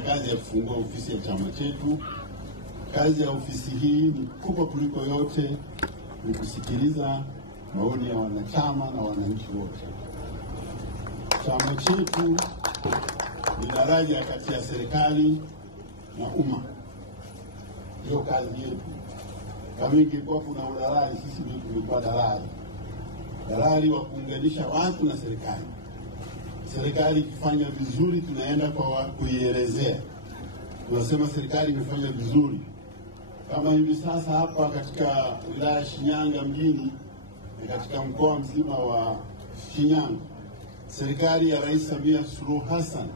kufanya kazi ya kufungua ofisi ya chama chetu. Kazi ya ofisi hii ni kubwa kuliko yote, ni kusikiliza maoni ya wanachama na wananchi wote. Chama chetu ni daraja kati ya serikali na umma. Hiyo kazi yetu. Kama ingekuwa kuna udalali, sisi ndio tulikuwa dalali wa kuunganisha watu na serikali. Serikali ikifanya vizuri, tunaenda kwa kuielezea, tunasema serikali imefanya vizuri. Kama hivi sasa hapa katika wilaya Shinyanga mjini na katika mkoa mzima wa Shinyanga, serikali ya Rais Samia Suluhu Hassan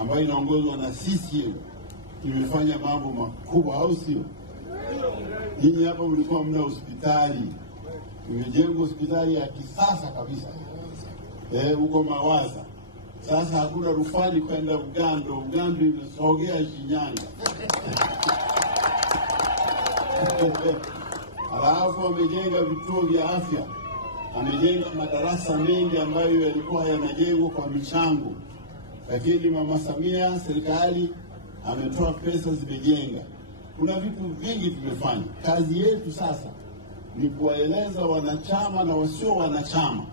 ambayo inaongozwa na CCM imefanya mambo makubwa, au sio? Ninyi hapa mlikuwa mna hospitali, imejengwa hospitali ya kisasa kabisa huko Mawaza. Sasa hakuna rufani kwenda Ugando imesogea Shinyanga. Alafu amejenga vituo vya afya, amejenga madarasa mengi ambayo yalikuwa yanajengwa kwa michango, lakini Mama Samia serikali ametoa pesa zimejenga. Kuna vitu vingi tumefanya. Kazi yetu sasa ni kuwaeleza wanachama na wasio wanachama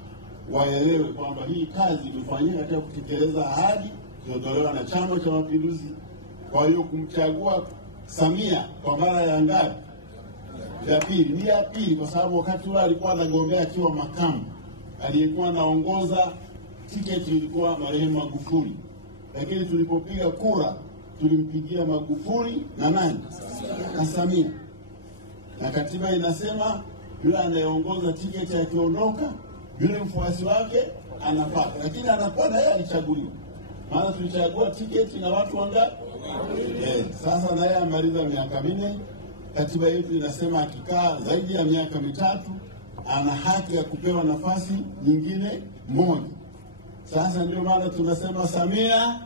waelewe kwamba hii kazi imefanyika katika kutekeleza ahadi zilizotolewa na Chama cha Mapinduzi. Kwa hiyo kumchagua Samia kwa mara ya ngapi? Ya pili. Ni ya pili kwa sababu wakati ule alikuwa anagombea akiwa makamu, aliyekuwa anaongoza tiketi ilikuwa marehemu Magufuli, lakini tulipopiga kura tulimpigia Magufuli na nani? Na Samia. Na katiba inasema yule anayeongoza tiketi akiondoka, yule mfuasi wake anapata, lakini anapata yeye alichaguliwa. Maana tulichagua tiketi na watu wangapi? Sasa naye amaliza miaka 4. Katiba yetu inasema akikaa zaidi ya miaka 3 ana haki ya kupewa nafasi nyingine moja. Sasa ndio maana tunasema Samia